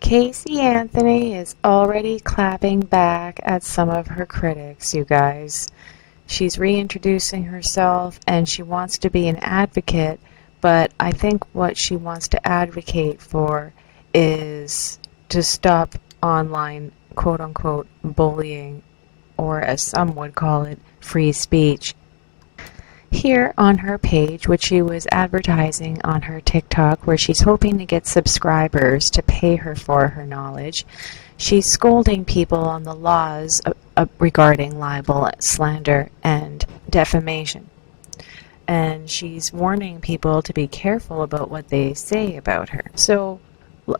Casey Anthony is already clapping back at some of her critics, you guys. She's reintroducing herself and she wants to be an advocate, but I think what she wants to advocate for is to stop online quote-unquote bullying, or as some would call it, free speech. Here on her page, which she was advertising on her TikTok, where she's hoping to get subscribers to pay her for her knowledge, she's scolding people on the laws regarding libel, slander, and defamation. And she's warning people to be careful about what they say about her. So,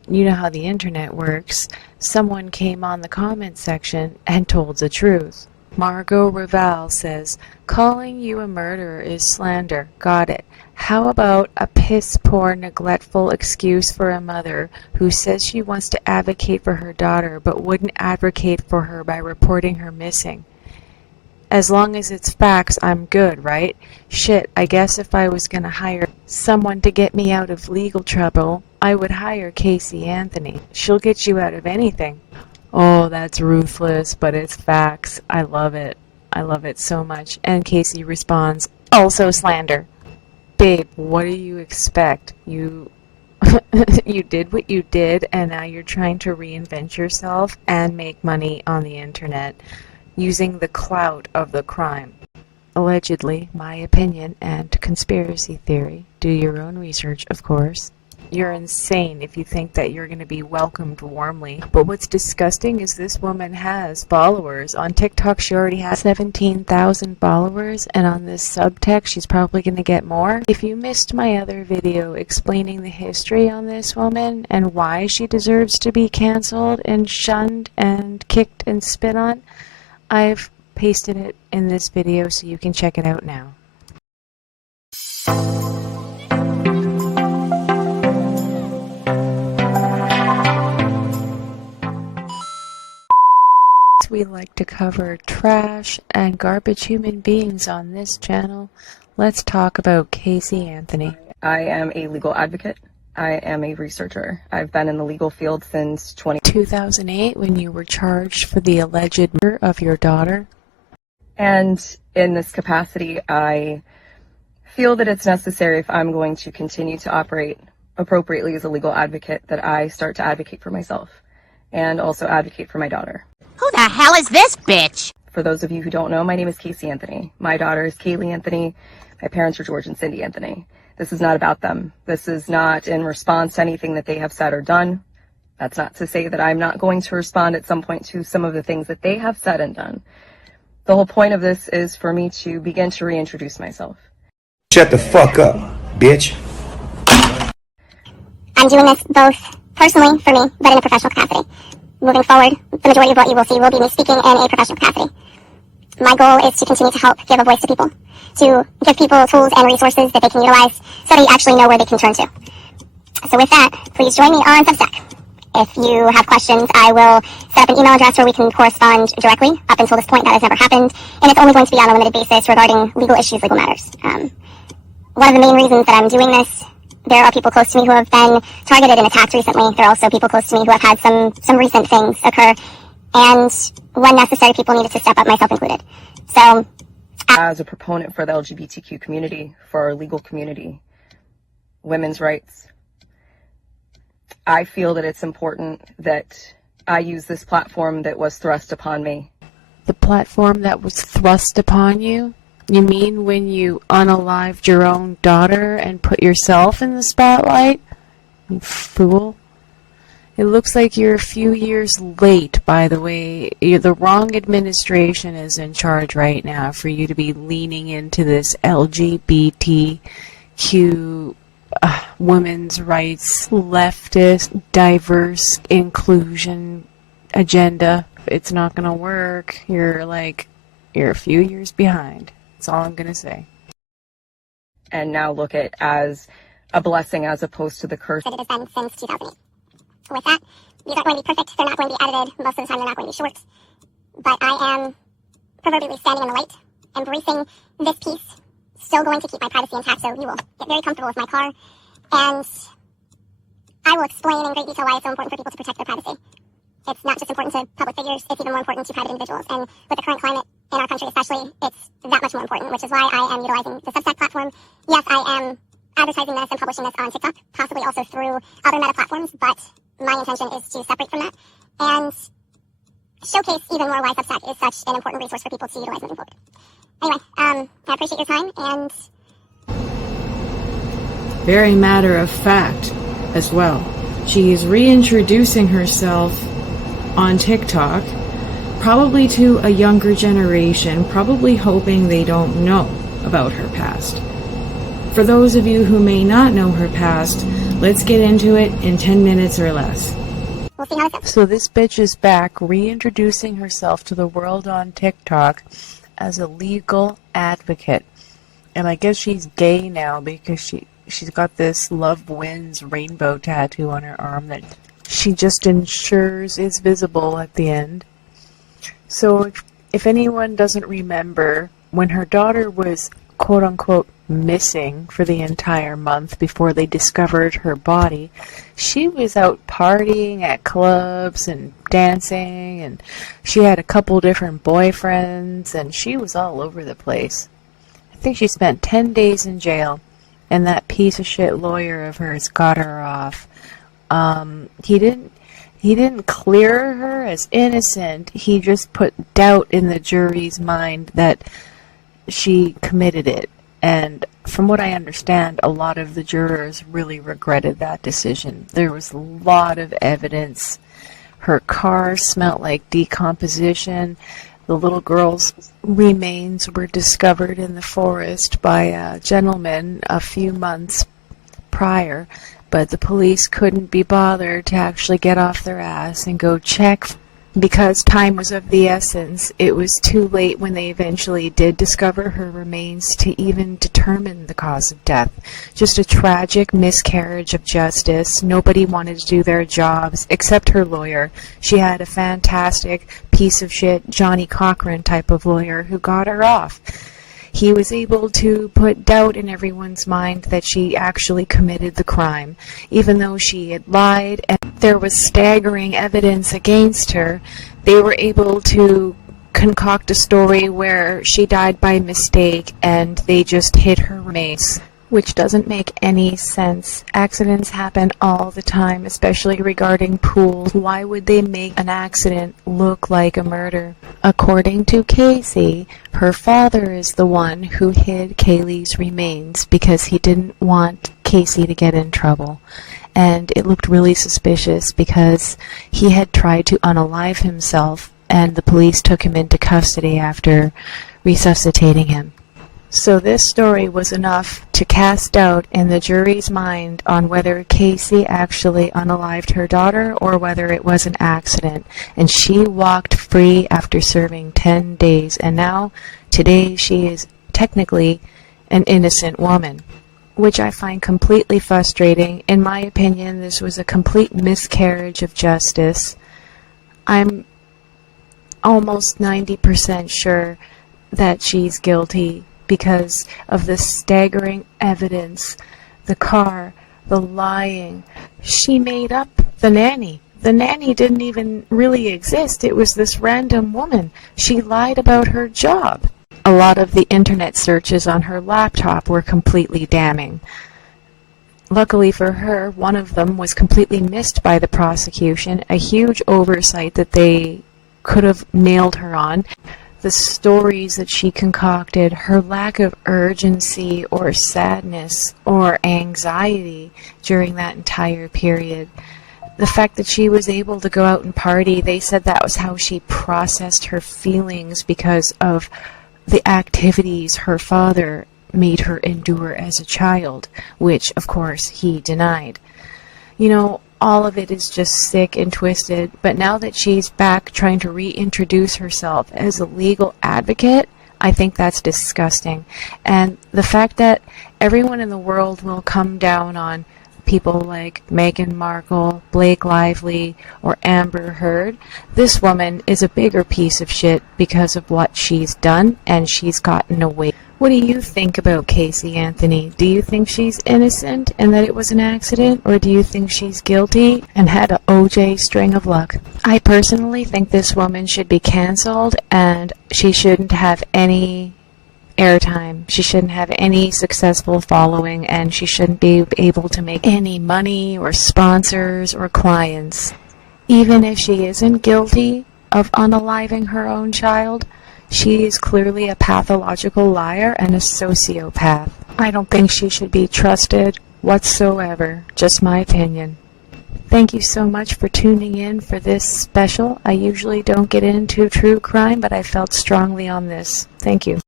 you know how the internet works. Someone came on the comment section and told the truth. Margot Raval says, calling you a murderer is slander. Got it. How about a piss-poor, neglectful excuse for a mother who says she wants to advocate for her daughter but wouldn't advocate for her by reporting her missing? As long as it's facts, I'm good, right? Shit, I guess if I was gonna hire someone to get me out of legal trouble, I would hire Casey Anthony. She'll get you out of anything. Oh, that's ruthless, but it's facts. I love it. I love it so much. And Casey responds, also slander. Babe, what do you expect? You you did what you did, and now you're trying to reinvent yourself and make money on the internet using the clout of the crime. Allegedly, my opinion and conspiracy theory. Do your own research, of course. You're insane if you think that you're going to be welcomed warmly. But what's disgusting is this woman has followers. On TikTok, she already has 17,000 followers, and on this subtext, she's probably going to get more. If you missed my other video explaining the history on this woman and why she deserves to be canceled and shunned and kicked and spit on, I've pasted it in this video so you can check it out now. We like to cover trash and garbage human beings on this channel. Let's talk about Casey Anthony. I am a legal advocate. I am a researcher. I've been in the legal field since 2008 when you were charged for the alleged murder of your daughter. And in this capacity, I feel that it's necessary, if I'm going to continue to operate appropriately as a legal advocate, that I start to advocate for myself and also advocate for my daughter. Who the hell is this bitch? For those of you who don't know, my name is Casey Anthony. My daughter is Kaylee Anthony. My parents are George and Cindy Anthony. This is not about them. This is not in response to anything that they have said or done. That's not to say that I'm not going to respond at some point to some of the things that they have said and done. The whole point of this is for me to begin to reintroduce myself. Shut the fuck up, bitch. I'm doing this both personally for me, but in a professional capacity. Moving forward, the majority of what you will see will be me speaking in a professional capacity. My goal is to continue to help give a voice to people, to give people tools and resources that they can utilize so they actually know where they can turn to. So with that, please join me on Substack. If you have questions, I will set up an email address where we can correspond directly. Up until this point, that has never happened, and it's only going to be on a limited basis regarding legal issues, legal matters. One of the main reasons that I'm doing this, there are people close to me who have been targeted and attacked recently. There are also people close to me who have had some recent things occur. And when necessary, people needed to step up, myself included. So, as a proponent for the LGBTQ community, for our legal community, women's rights, I feel that it's important that I use this platform that was thrust upon me. The platform that was thrust upon you? You mean when you unalived your own daughter and put yourself in the spotlight? You fool. It looks like you're a few years late, by the way. The wrong administration is in charge right now for you to be leaning into this LGBTQ women's rights, leftist, diverse inclusion agenda. It's not going to work. You're a few years behind. That's all I'm going to say. And now look at it as a blessing as opposed to the curse. that it has been since 2008. With that, these aren't going to be perfect. They're not going to be edited. Most of the time, they're not going to be short. But I am proverbially standing in the light, embracing this piece, still going to keep my privacy intact, so you will get very comfortable with my car. And I will explain in great detail why it's so important for people to protect their privacy. It's not just important to public figures, it's even more important to private individuals. And with the current climate in our country especially, it's that much more important, which is why I am utilizing the Substack platform. Yes, I am advertising this and publishing this on TikTok, possibly also through other meta platforms, but my intention is to separate from that and showcase even more why Substack is such an important resource for people to utilize moving forward. Anyway, I appreciate your time, and Very matter of fact as well. She is reintroducing herself on TikTok, probably to a younger generation, probably hoping they don't know about her past. For those of you who may not know her past, let's get into it in 10 minutes or less. we'll see how it goes. So this bitch is back reintroducing herself to the world on TikTok as a legal advocate. And I guess she's gay now because she's got this Love Wins rainbow tattoo on her arm that she just ensures is visible at the end. So if anyone doesn't remember, when her daughter was quote-unquote missing for the entire month before they discovered her body, she was out partying at clubs and dancing, and she had a couple different boyfriends, and she was all over the place. I think she spent 10 days in jail, and that piece of shit lawyer of hers got her off. He didn't clear her as innocent. He just put doubt in the jury's mind that she committed it. And from what I understand, a lot of the jurors really regretted that decision. There was a lot of evidence. Her car smelled like decomposition. The little girl's remains were discovered in the forest by a gentleman a few months prior, but the police couldn't be bothered to actually get off their ass and go check because time was of the essence. It was too late when they eventually did discover her remains to even determine the cause of death. Just a tragic miscarriage of justice. Nobody wanted to do their jobs except her lawyer. She had a fantastic piece of shit Johnny Cochran type of lawyer who got her off. He was able to put doubt in everyone's mind that she actually committed the crime, even though she had lied and there was staggering evidence against her. They were able to concoct a story where she died by mistake and they just hid her remains, which doesn't make any sense. Accidents happen all the time, especially regarding pools. Why would they make an accident look like a murder? According to Casey, her father is the one who hid Kaylee's remains because he didn't want Casey to get in trouble. And it looked really suspicious because he had tried to unalive himself and the police took him into custody after resuscitating him. So this story was enough to cast doubt in the jury's mind on whether Casey actually unalived her daughter or whether it was an accident. And she walked free after serving 10 days. And now, today, she is technically an innocent woman, which I find completely frustrating. In my opinion, this was a complete miscarriage of justice. I'm almost 90% sure that she's guilty because of the staggering evidence, the car, the lying. She made up the nanny. The nanny didn't even really exist. It was this random woman. She lied about her job. A lot of the internet searches on her laptop were completely damning. Luckily for her, one of them was completely missed by the prosecution, a huge oversight that they could have nailed her on. The stories that she concocted, her lack of urgency or sadness or anxiety during that entire period, the fact that she was able to go out and party, they said that was how she processed her feelings because of the activities her father made her endure as a child, which, of course, he denied. You know, all of it is just sick and twisted, but now that she's back trying to reintroduce herself as a legal advocate, I think that's disgusting. And the fact that everyone in the world will come down on people like Meghan Markle, Blake Lively, or Amber Heard, this woman is a bigger piece of shit because of what she's done, and she's gotten away What do you think about Casey Anthony? Do you think she's innocent and that it was an accident, or do you think she's guilty and had a OJ string of luck? I personally think this woman should be canceled and she shouldn't have any airtime. She shouldn't have any successful following, and she shouldn't be able to make any money or sponsors or clients. Even if she isn't guilty of unaliving her own child, she is clearly a pathological liar and a sociopath. I don't think she should be trusted whatsoever. Just my opinion. Thank you so much for tuning in for this special. I usually don't get into true crime, but I felt strongly on this. Thank you.